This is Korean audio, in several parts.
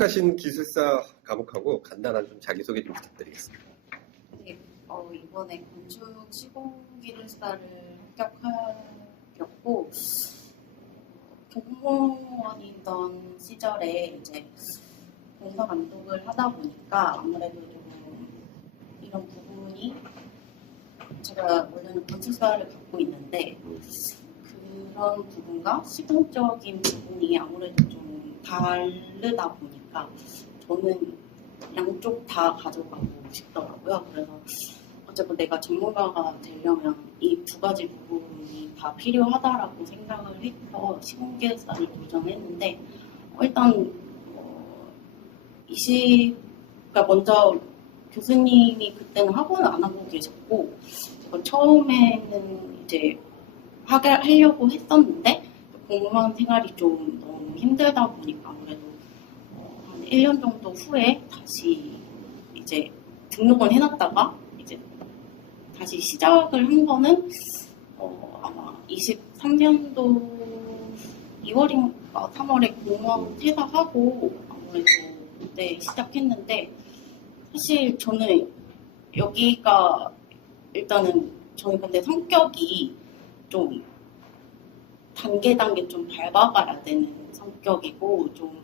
합격하신 기술사 과목하고 간단한 좀 자기소개 좀 부탁드리겠습니다. 네, 이번에 건축 시공기술사를 합격하였고 공무원이던 시절에 이제 공사 감독을 하다 보니까 아무래도 좀 이런 부분이 제가 원래는 건축사를 갖고 있는데 그런 부분과 시공적인 부분이 아무래도 좀 다르다 보니까 저는 양쪽 다 가져가고 싶더라고요. 그래서 어쨌든 내가 전문가가 되려면 이 두 가지 부분이 다 필요하다라고 생각을 해서 시공기술사를 도전했는데 일단 그러니까 먼저 교수님이 그때는 학원을 안 하고 계셨고 제가 처음에는 이제 하려고 했었는데 공무원 생활이 좀 너무 힘들다 보니까 아무래도 한 1년 정도 후에 다시 이제 등록은 해놨다가 이제 다시 시작을 한 거는 아마 23년도 2월인가 3월에 공무원 퇴사하고 아무래도 그때 시작했는데 사실 저는 여기가 일단은 저는 근데 성격이 좀 단계 좀 밟아가야 되는 성격이고 좀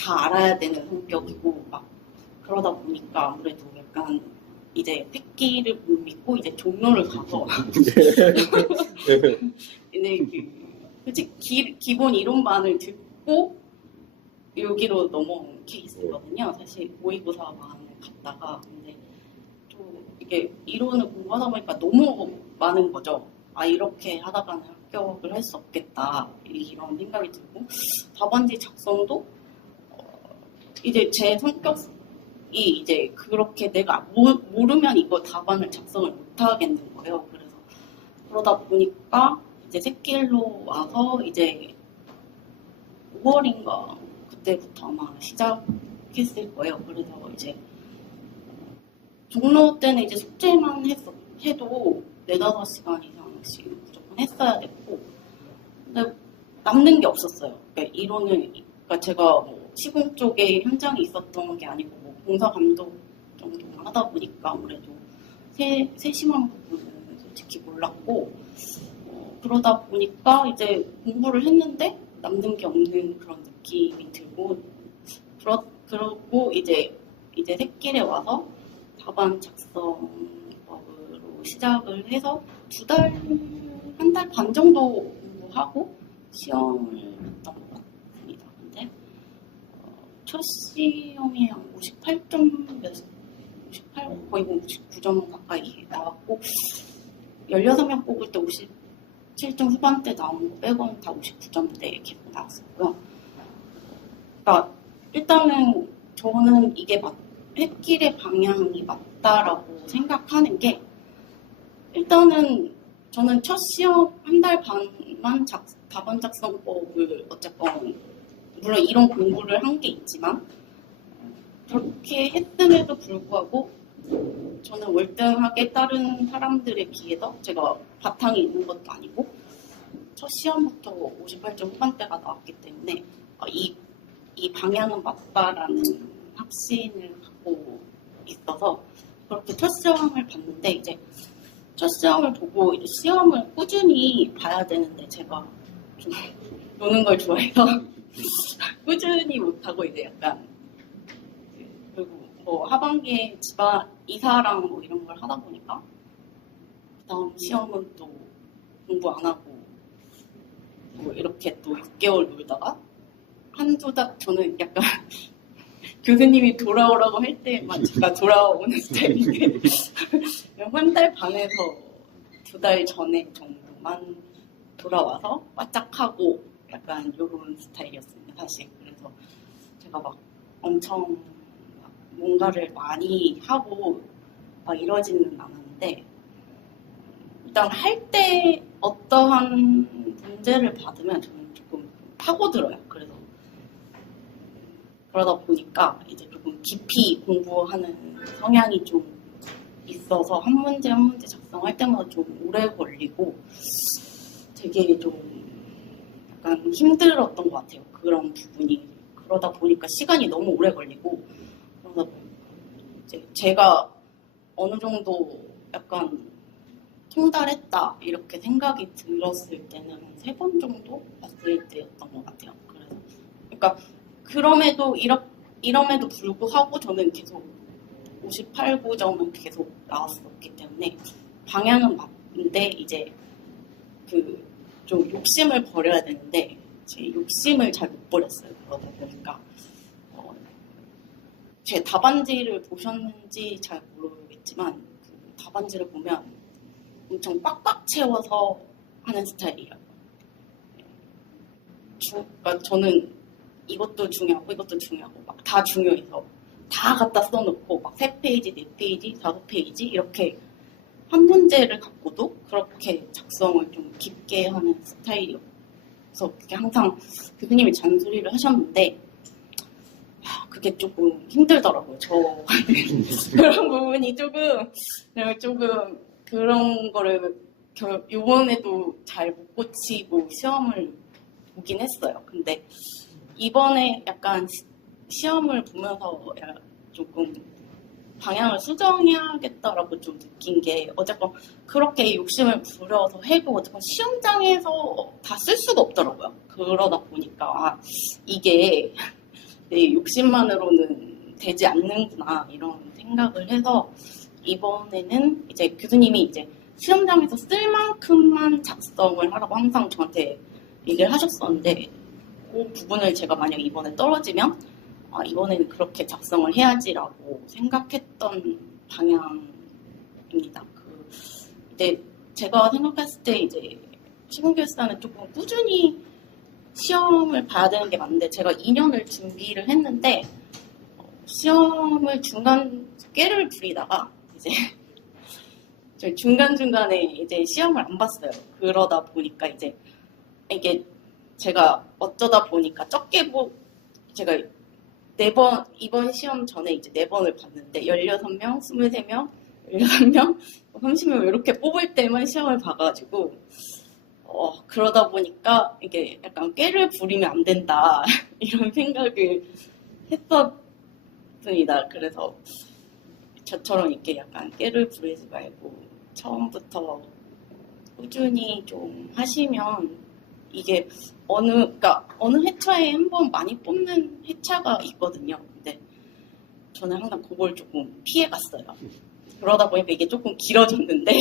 다 알아야 되는 성격이고 막 그러다 보니까 아무래도 약간 이제 새끼를 못 믿고 이제 종로를 가서 근데 솔직히 기본 이론만을 듣고 여기로 넘어온 케이스거든요. 사실 모의고사만을 갔다가 근데 또 이게 이론을 공부하다 보니까 너무 많은 거죠. 아 이렇게 하다가는 합격을 할 수 없겠다 이런 생각이 들고 답안지 작성도 이제 제 성격이 이제 그렇게 내가 모르면 이거 답안을 작성을 못 하겠는 거예요. 그래서 그러다 보니까 이제 새길로 와서 이제 5월인가 그때부터 아마 시작했을 거예요. 그래서 이제 종로 때는 이제 숙제만 해도 4-5시간 이상씩 무조건 했어야 됐고 근데 남는 게 없었어요. 그러니까 이론을 그러니까 제가 뭐 시공 쪽에 현장에 있었던 게 아니고 뭐 공사 감독 정도만 하다 보니까 아무래도 세심한 부분은 솔직히 몰랐고 그러다 보니까 이제 공부를 했는데 남는 게 없는 그런 느낌이 들고 그러고 이제 새길에 와서 답안 작성법으로 시작을 해서 한 달 반 정도 공부하고 시험을 했던 것 같습니다. 근데 첫 시험이 한 58 거의 59점 가까이 나왔고 16명 뽑을 때 57점 후반대 나온 거 빼고는 다 59점대 계속 나왔었고요. 그러니까 일단은 저는 이게 새길의 방향이 맞다라고 생각하는 게 일단은 저는 첫 시험 한 달 반만 답안 작성법을 어쨌건 물론 이런 공부를 한 게 있지만 그렇게 했음에도 불구하고 저는 월등하게 다른 사람들에 비해서 제가 바탕이 있는 것도 아니고 첫 시험부터 58점 후반대가 나왔기 때문에 이 방향은 맞다라는 확신을 갖고 있어서 그렇게 첫 시험을 봤는데 이제 첫 시험을 보고 이제 시험을 꾸준히 봐야 되는데 제가 좀 노는 걸 좋아해서 꾸준히 못하고 이제 약간 그리고 뭐 하반기에 이사랑 뭐 이런 걸 하다 보니까 그다음 시험은 또 공부 안 하고 뭐 이렇게 또 6개월 놀다가 저는 약간 교수님이 돌아오라고 할 때만 제가 돌아오는 스타일인데 한 달 반에서 2달 전에 정도만 돌아와서 바짝하고 약간 이런 스타일이었습니다. 사실 그래서 제가 막 엄청 뭔가를 많이 하고 막 이러지는 않았는데 일단 할 때 어떠한 문제를 받으면 저는 조금 파고들어요. 그래서 그러다 보니까 이제 조금 깊이 공부하는 성향이 좀 있어서 한 문제 작성할 때마다 좀 오래 걸리고 되게 좀 약간 힘들었던 것 같아요. 그런 부분이. 그러다 보니까 시간이 너무 오래 걸리고 그러다 보니까 이제 제가 어느 정도 약간 통달했다 이렇게 생각이 들었을 때는 한 3번 정도 봤을 때였던 것 같아요. 그래서 그러니까 이럼에도 불구하고 저는 계속 58, 9점은 계속 나왔었기 때문에 방향은 맞는데 이제 그 좀 욕심을 버려야 되는데 제 욕심을 잘 못 버렸어요. 그러다 보니까 제 답안지를 보셨는지 잘 모르겠지만 그 답안지를 보면 엄청 꽉꽉 채워서 하는 스타일이에요. 그러니까 저는 이것도 중요하고 이것도 중요하고 막 다 중요해서 다 갖다 써놓고 막 3페이지, 4페이지, 5페이지 이렇게 한 문제를 갖고도 그렇게 작성을 좀 깊게 하는 스타일이어서 그게 항상 교수님이 잔소리를 하셨는데 그게 조금 힘들더라고요. 저한테 그런 부분이 조금 그런 거를 이번에도 잘 못 고치고 시험을 보긴 했어요. 근데 이번에 약간 시험을 보면서 조금 방향을 수정해야겠다라고 좀 느낀 게 어쨌건 그렇게 욕심을 부려서 해도 어쨌건 시험장에서 다 쓸 수가 없더라고요. 그러다 보니까 이게 내 욕심만으로는 되지 않는구나 이런 생각을 해서 이번에는 이제 교수님이 이제 시험장에서 쓸 만큼만 작성을 하라고 항상 저한테 얘기를 하셨었는데 그 부분을 제가 만약 이번에 떨어지면 이번에는 그렇게 작성을 해야지라고 생각했던 방향입니다. 이제 제가 생각했을 때 이제 시공결사는 조금 꾸준히 시험을 봐야 되는 게 맞는데 제가 2년을 준비를 했는데 시험을 중간 꾀를 부리다가 이제 중간중간에 이제 시험을 안 봤어요. 그러다 보니까 이제 이게 제가 어쩌다 보니까 제가 4번, 이번 시험 전에 이제 4번을 봤는데 16명, 23명, 16명, 30명 이렇게 뽑을 때만 시험을 봐가지고 그러다 보니까 이게 약간 꾀를 부리면 안 된다 이런 생각을 했었습니다. 그래서 저처럼 이렇게 약간 꾀를 부리지 말고 처음부터 꾸준히 좀 하시면 이게 어느 회차에 한 번 많이 뽑는 회차가 있거든요. 근데 저는 항상 그걸 조금 피해갔어요. 그러다 보니까 이게 조금 길어졌는데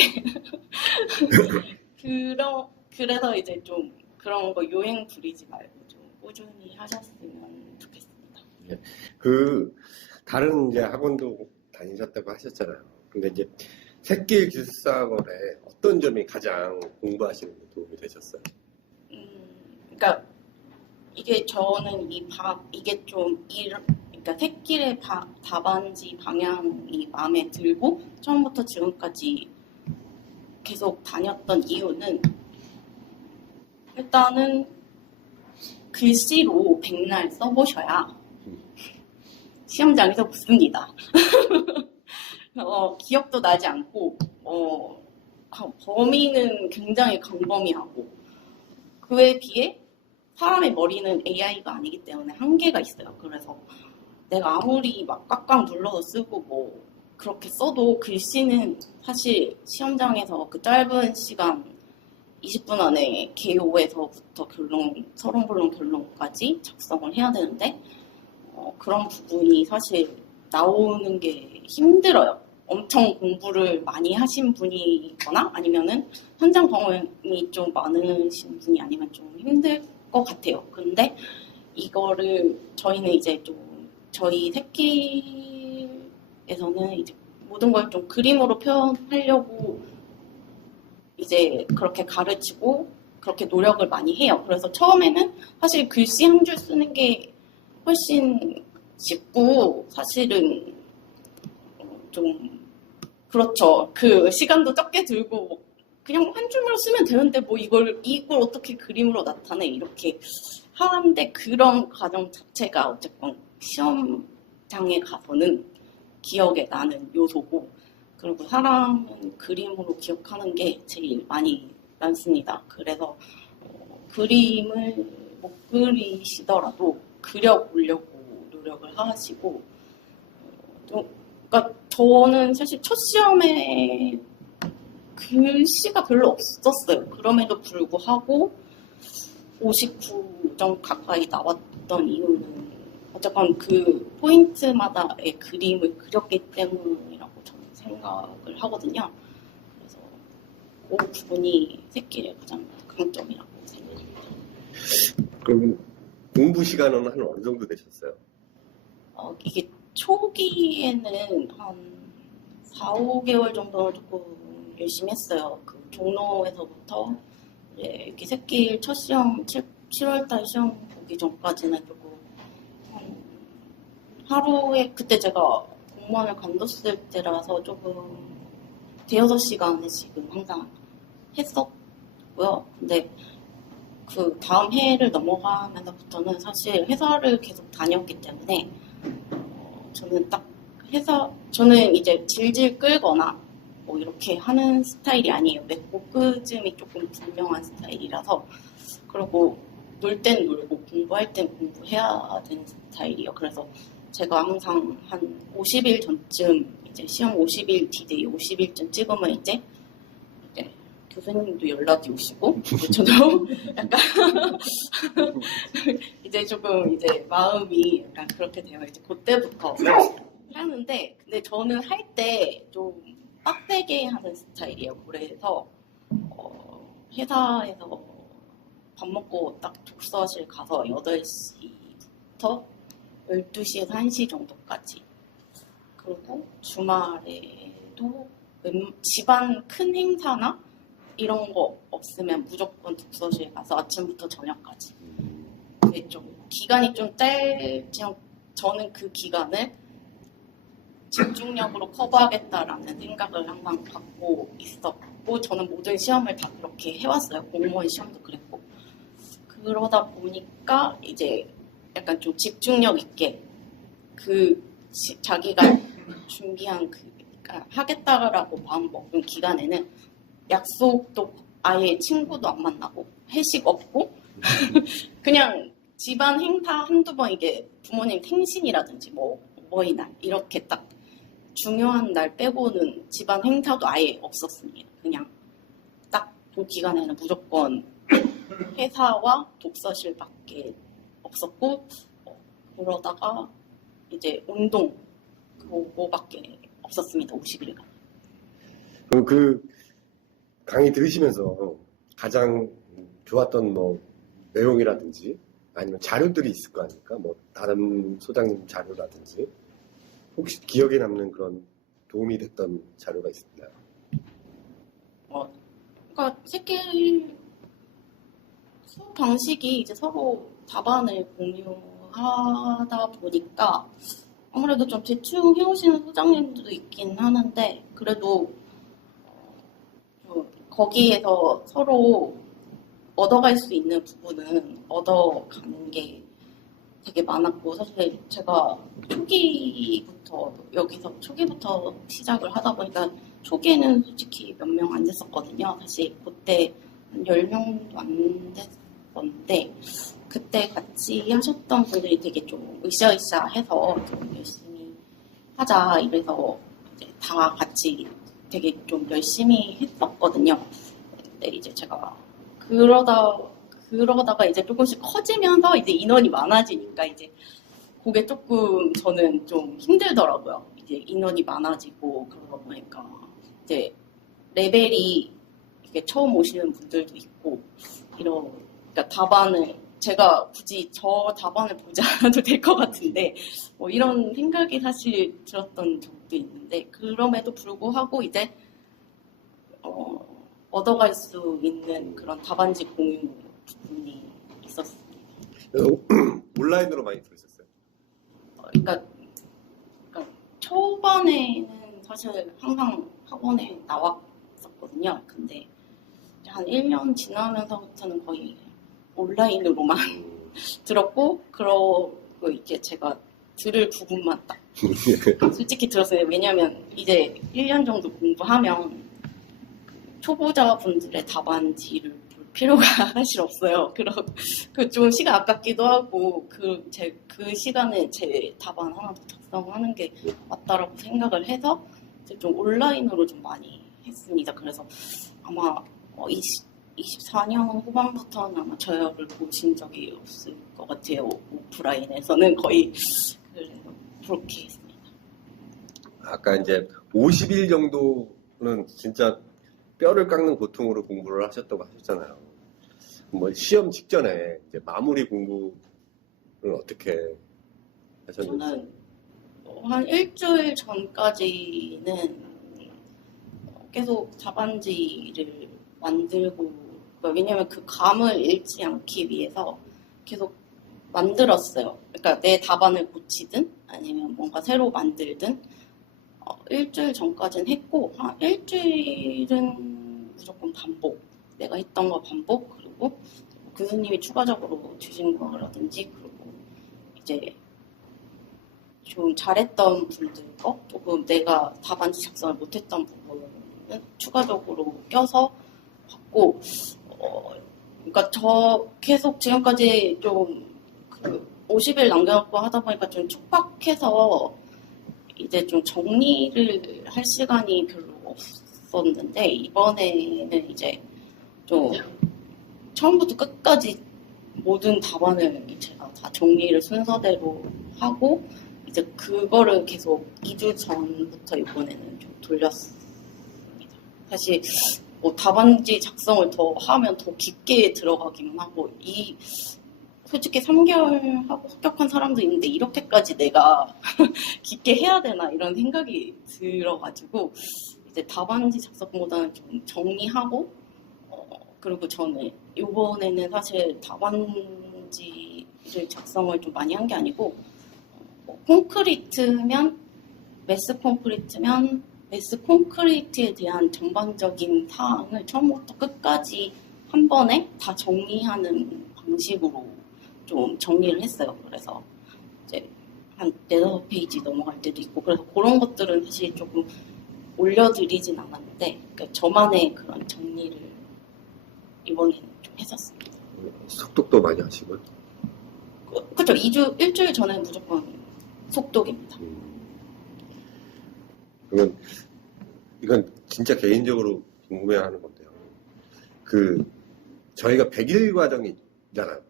그래서 이제 좀 그런 거 요행 부리지 말고 좀 꾸준히 하셨으면 좋겠습니다. 다른 이제 학원도 다니셨다고 하셨잖아요. 근데 이제 새길 기술사학원에 어떤 점이 가장 공부하시는 데 도움이 되셨어요? 그러니까 이게 저는 이게 좀 그러니까 새길의 답안지 방향이 마음에 들고 처음부터 지금까지 계속 다녔던 이유는 일단은 글씨로 백날 써보셔야 시험장에서 붙습니다. 기억도 나지 않고 범위는 굉장히 광범위하고 그에 비해 사람의 머리는 AI가 아니기 때문에 한계가 있어요. 그래서 내가 아무리 막 꽉꽉 눌러서 쓰고 뭐 그렇게 써도 글씨는 사실 시험장에서 그 짧은 시간 20분 안에 개요에서부터 서론본론 결론까지 작성을 해야 되는데 그런 부분이 사실 나오는 게 힘들어요. 엄청 공부를 많이 하신 분이거나 아니면은 현장 경험이 좀 많으신 분이 아니면 좀 힘들 것 같아요. 근데 이거를 저희는 이제 좀 저희 새끼에서는 이제 모든 걸 좀 그림으로 표현하려고 이제 그렇게 가르치고 그렇게 노력을 많이 해요. 그래서 처음에는 사실 글씨 한 줄 쓰는 게 훨씬 쉽고 사실은 좀 그렇죠. 그 시간도 적게 들고 그냥 한 줄만 쓰면 되는데 뭐 이걸 어떻게 그림으로 나타내 이렇게 하는데 그런 과정 자체가 어쨌건 시험장에 가서는 기억에 나는 요소고 그리고 사람은 그림으로 기억하는 게 제일 많이 남습니다. 그래서 그림을 못 그리시더라도 그려보려고 노력을 하시고, 그러니까 저는 사실 첫 시험에 글씨가 별로 없었어요. 그럼에도 불구하고 59점 가까이 나왔던 이유는 어쨌건 그 포인트마다의 그림을 그렸기 때문이라고 저는 생각을 하거든요. 그래서 그 부분이 새끼의 가장 강점이라고 생각합니다. 그럼 공부 시간은 한 어느 정도 되셨어요? 이게 초기에는 한 4, 5개월 정도는 조금 열심히 했어요. 그 종로에서부터 이렇게 새끼 첫 시험 7월달 시험 보기 전까지는 조금 하루에 그때 제가 공무원을 관뒀을 때라서 조금 대여섯 시간을 지금 항상 했었고요. 근데 그 다음 해를 넘어가면서부터는 사실 회사를 계속 다녔기 때문에 저는 이제 질질 끌거나 뭐 이렇게 하는 스타일이 아니에요. 맺고 끄즘이 조금 분명한 스타일이라서. 그리고 놀 땐 놀고 공부할 땐 공부해야 되는 스타일이에요. 그래서 제가 항상 한 50일 전쯤 이제 시험 50일 디데이 50일쯤 찍으면 이제 교수님도 연락이 오시고 저도 약간 이제 조금 이제 마음이 약간 그렇게 되면 이제 그때부터 하는데, 근데 저는 할 때 좀 빡세게 하는 스타일이에요. 그래서 회사에서 밥 먹고 딱 독서실 가서 8시부터 12시에서 1시 정도까지, 그리고 주말에도 집안 큰 행사나 이런 거 없으면 무조건 독서실 가서 아침부터 저녁까지. 근데 좀 기간이 좀 짧지만 저는 그 기간을 집중력으로 커버하겠다라는 생각을 항상 갖고 있었고, 저는 모든 시험을 다 그렇게 해왔어요. 공무원 시험도 그랬고. 그러다 보니까 이제 약간 좀 집중력 있게 자기가 준비한 그러니까 하겠다라고 마음먹은 기간에는 약속도 아예 친구도 안 만나고 회식 없고 그냥 집안 행사 한두 번, 이게 부모님 생신이라든지 뭐 어버이날 이렇게 딱 중요한 날 빼고는 집안 행사도 아예 없었습니다. 그냥 딱 그 기간에는 무조건 회사와 독서실밖에 없었고, 그러다가 이제 운동 그거밖에 없었습니다. 50일간. 그럼 그 강의 들으시면서 가장 좋았던 뭐 내용이라든지 아니면 자료들이 있을 거 아닙니까? 뭐 다른 소장님 자료라든지 혹시 기억에 남는 그런 도움이 됐던 자료가 있나요? 그러니까 새끼 수업 방식이 이제 서로 답안을 공유하다 보니까 아무래도 좀 대충 해오시는 소장님들도 있긴 하는데, 그래도 좀 거기에서 서로 얻어갈 수 있는 부분은 얻어가는 게 되게 많았고, 사실 제가 초기부터 시작을 하다 보니까 초기에는 솔직히 몇 명 안 됐었거든요. 사실 그때 한 10명도 안 됐었는데, 그때 같이 하셨던 분들이 되게 좀 으쌰으쌰 해서 좀 열심히 하자 이래서 이제 다 같이 되게 좀 열심히 했었거든요. 근데 이제 제가 그러다가 이제 조금씩 커지면서 이제 인원이 많아지니까 이제 그게 조금 저는 좀 힘들더라고요. 이제 인원이 많아지고 그러다 보니까 이제 레벨이 이게 처음 오시는 분들도 있고 그러니까 답안을 제가 굳이 저 답안을 보지 않아도 될 것 같은데 뭐 이런 생각이 사실 들었던 적도 있는데, 그럼에도 불구하고 이제 얻어갈 수 있는 그런 답안지 공유 부분이 있었습니다. 온라인으로 많이 들으셨어요? 그러니까 초반에는 사실 항상 학원에 나왔었거든요. 근데 한 1년 지나면서부터는 거의 온라인으로만 들었고, 그러고 이제 제가 들을 부분만 딱 솔직히 들었어요. 왜냐면 이제 1년 정도 공부하면 초보자분들의 답안지를 볼 필요가 사실 없어요. 그 좀 시간 아깝기도 하고 그 시간에 제 답안 하나 더 작성하는 게 맞다라고 생각을 해서 이제 좀 온라인으로 좀 많이 했습니다. 그래서 아마 24년 후반부터는 아마 저역을 보신 적이 없을 것 같아요. 오프라인에서는 거의 그렇게 했습니다. 아까 이제 50일 정도는 진짜 뼈를 깎는 고통으로 공부를 하셨다고 하셨잖아요. 뭐 시험 직전에 이제 마무리 공부는 어떻게 하셨는지? 저는 한 일주일 전까지는 계속 답안지를 만들고, 왜냐면 그 감을 잃지 않기 위해서 계속 만들었어요. 그러니까 내 답안을 고치든 아니면 뭔가 새로 만들든 일주일 전까지는 했고, 한 일주일은 무조건 반복. 내가 했던 거 반복, 그리고 교수님이 추가적으로 주신 거라든지, 그리고 이제 좀 잘했던 분들 거, 조금 내가 답안지 작성을 못했던 부분은 추가적으로 껴서 받고, 그러니까 저 계속 지금까지 좀 그 50일 남겨놓고 하다 보니까 좀 촉박해서 이제 좀 정리를 할 시간이 별로 없었는데, 이번에는 이제 좀 처음부터 끝까지 모든 답안을 제가 다 정리를 순서대로 하고, 이제 그거를 계속 2주 전부터 이번에는 좀 돌렸습니다. 사실 뭐 답안지 작성을 더 하면 더 깊게 들어가기만 하고, 솔직히 3개월 하고 합격한 사람도 있는데 이렇게까지 내가 깊게 해야 되나 이런 생각이 들어가지고, 이제 답안지 작성보다는 좀 정리하고, 그리고 저는 이번에는 사실 답안지를 작성을 좀 많이 한 게 아니고, 콘크리트면 매스 콘크리트에 대한 전반적인 사항을 처음부터 끝까지 한 번에 다 정리하는 방식으로 좀 정리를 했어요. 그래서 이제 한 4-5페이지 넘어갈 때도 있고, 그래서 그런 것들은 사실 조금 올려드리진 않았는데, 그러니까 저만의 그런 정리를 이번에는 좀 했었습니다. 속독도 많이 하시고? 그렇죠. 일주일 전에 무조건 속독입니다. 그러면 이건 진짜 개인적으로 궁금해하는 건데요. 저희가 100일 과정이 있잖아요.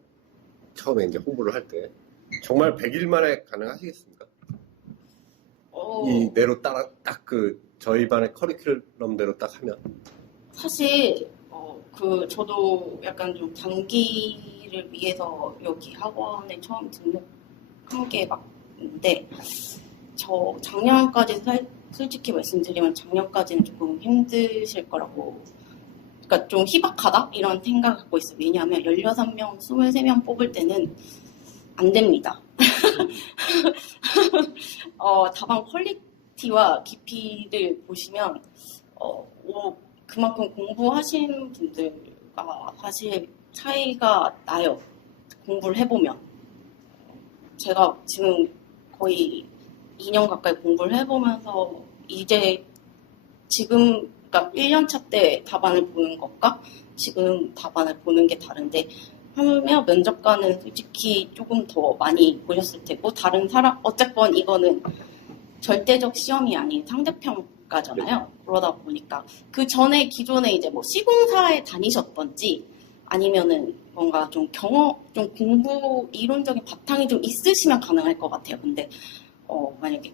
처음에 이제 홍보를 할 때 정말 100일 만에 가능하시겠습니까? 이대로 딱 저희 반의 커리큘럼대로 딱 하면 사실 저도 약간 좀 단기를 위해서 여기 학원에 처음 등록한 게 맞는데, 저 작년까지 솔직히 말씀드리면 작년까지는 조금 힘드실 거라고, 그러니까 좀 희박하다 이런 생각을 갖고 있어요. 왜냐하면 16명, 23명 뽑을 때는 안 됩니다. 답안 퀄리티와 깊이를 보시면 그만큼 공부하신 분들과 사실 차이가 나요. 공부를 해보면. 제가 지금 거의 2년 가까이 공부를 해보면서 그러니까 1년차 때 답안을 보는 것과 지금 답안을 보는 게 다른데, 하물며 면접관은 솔직히 조금 더 많이 보셨을 테고, 다른 사람, 어쨌건 이거는 절대적 시험이 아닌 상대평가잖아요. 그러다 보니까 그 전에 기존에 이제 뭐 시공사에 다니셨던지 아니면은 뭔가 좀 좀 공부 이론적인 바탕이 좀 있으시면 가능할 것 같아요. 근데 만약에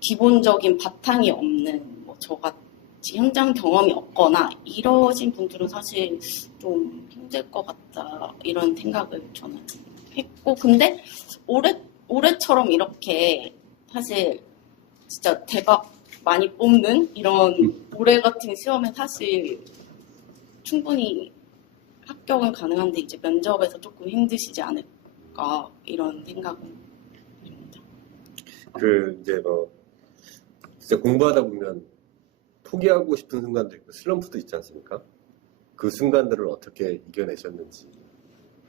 기본적인 바탕이 없는 뭐 저같이 현장 경험이 없거나 이러신 분들은 사실 좀 힘들 것 같다 이런 생각을 저는 했고, 근데 올해처럼 이렇게 사실 진짜 대박 많이 뽑는 이런 올해 같은 시험에 사실 충분히 합격은 가능한데, 이제 면접에서 조금 힘드시지 않을까 이런 생각은 듭니다. 이제 진짜 공부하다 보면 포기하고 싶은 순간도 있고 슬럼프도 있지 않습니까? 그 순간들을 어떻게 이겨내셨는지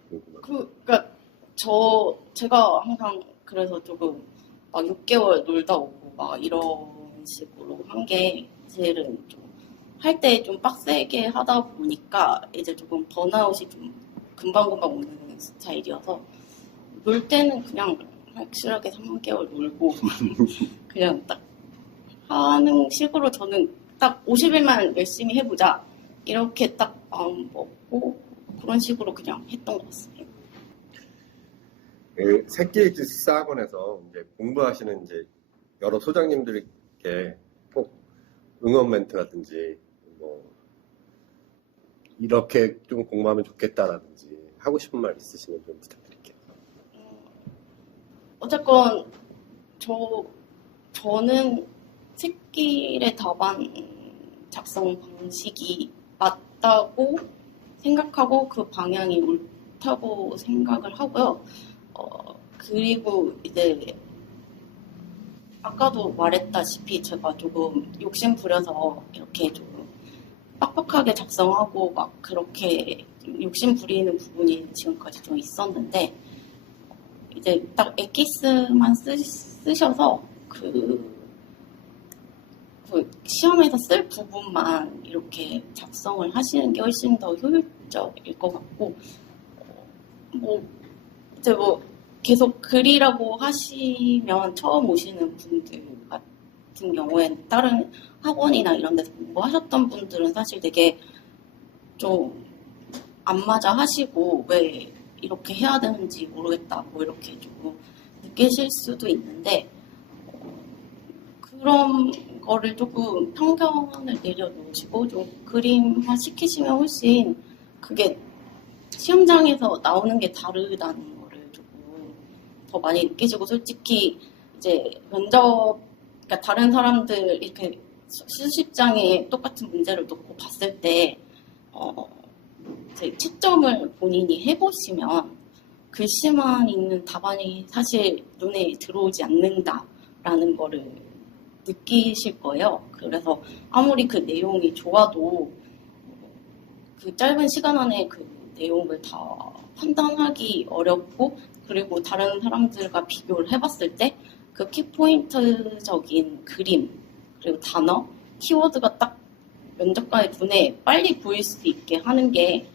궁금합니다. 그러니까 제가 항상 그래서 조금 막 6개월 놀다 오고 막 이런 식으로 한 게 사실은 좀 할 때 좀 빡세게 하다 보니까 이제 조금 번아웃이 좀 금방금방 오는 스타일이어서 놀 때는 그냥 확실하게 3개월 놀고 그냥 딱 하는 식으로 저는 딱 50일만 열심히 해보자 이렇게 딱 마음 먹고 그런 식으로 그냥 했던 것 같습니다. 그 새끼 기술사 학원에서 이제 공부하시는 이제 여러 소장님들께 꼭 응원 멘트라든지 뭐 이렇게 좀 공부하면 좋겠다라든지 하고 싶은 말 있으시면 좀 부탁드릴게요. 어쨌건 저는 새끼의 답안 작성 방식이 맞다고 생각하고 그 방향이 옳다고 생각을 하고요. 그리고 이제 아까도 말했다시피 제가 조금 욕심 부려서 이렇게 조금 빡빡하게 작성하고 막 그렇게 욕심 부리는 부분이 지금까지 좀 있었는데 이제 딱 엑기스만 쓰셔서 그 시험에서 쓸 부분만 이렇게 작성을 하시는 게 훨씬 더 효율적일 것 같고 이제 계속 글이라고 하시면 처음 오시는 분들 같은 경우엔 다른 학원이나 이런 데서 공부하셨던 분들은 사실 되게 좀 안 맞아 하시고 왜 이렇게 해야 되는지 모르겠다고 이렇게 조금 느끼실 수도 있는데 그런 거를 조금 편견을 내려놓으시고 좀 그림화 시키시면 훨씬 그게 시험장에서 나오는 게 다르다는 거를 조금 더 많이 느끼시고 솔직히 이제 면접 그러니까 다른 사람들 이렇게 수습장에 똑같은 문제를 놓고 봤을 때 이제 채점을 본인이 해보시면 글씨만 있는 답안이 사실 눈에 들어오지 않는다라는 거를 느끼실 거예요. 그래서 아무리 그 내용이 좋아도 그 짧은 시간 안에 그 내용을 다 판단하기 어렵고 그리고 다른 사람들과 비교를 해봤을 때 그 키포인트적인 그림 그리고 단어, 키워드가 딱 면접관의 눈에 빨리 보일 수 있게 하는 게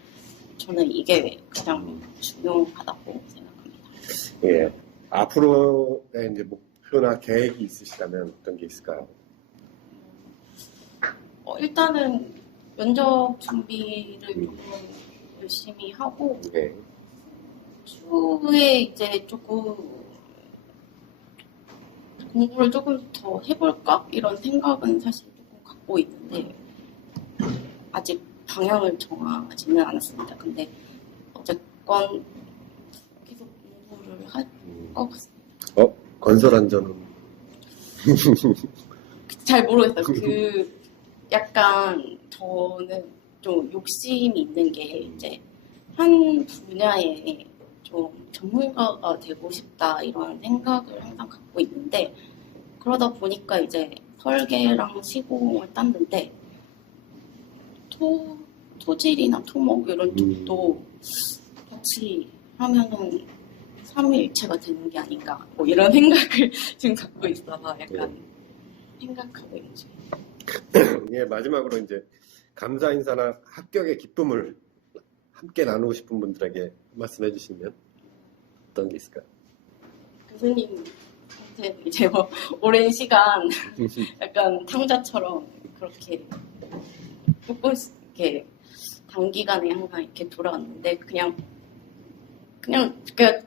저는 이게 가장 중요하다고 생각합니다. 예. 앞으로의 이제 목표나 계획이 있으시다면 어떤 게 있을까요? 일단은 면접 준비를 조금 열심히 하고 예. 추후에 이제 조금 공부를 조금 더 해볼까? 이런 생각은 사실 조금 갖고 있는데 아직 방향을 정하지는 않았습니다. 근데 어쨌건 계속 공부를 할 것 같습니다. 건설안전은 잘 모르겠어요. 그 약간 저는 좀 욕심이 있는 게 이제 한 분야에 좀 전문가가 되고 싶다 이런 생각을 항상 갖고 있는데 그러다 보니까 이제 설계랑 시공을 땄는데 토질이나 토목 이런 쪽도 같이 하면은 삼위일체가 되는 게 아닌가 뭐 이런 생각을 지금 갖고 있어서 약간 생각하고 있는 중이에요. 예, 마지막으로 이제 감사 인사나 합격의 기쁨을 함께 나누고 싶은 분들에게 말씀해 주시면 어떤 게 있을까요? 교수님한테 이제 오랜 시간 약간 탕자처럼 그렇게 조금씩 이렇게 단기간에 항상 이렇게 돌아왔는데 그냥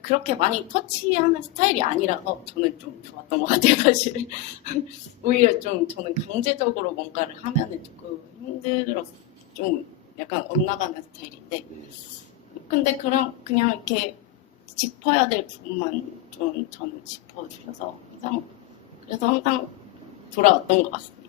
그렇게 많이 터치하는 스타일이 아니라서 저는 좀 좋았던 것 같아요, 사실. 오히려 좀 저는 강제적으로 뭔가를 하면은 조금 힘들어서 좀 약간 엇나가는 스타일인데 근데 그냥 이렇게 짚어야 될 부분만 좀 저는 짚어주셔서 그래서 항상 돌아왔던 것 같습니다.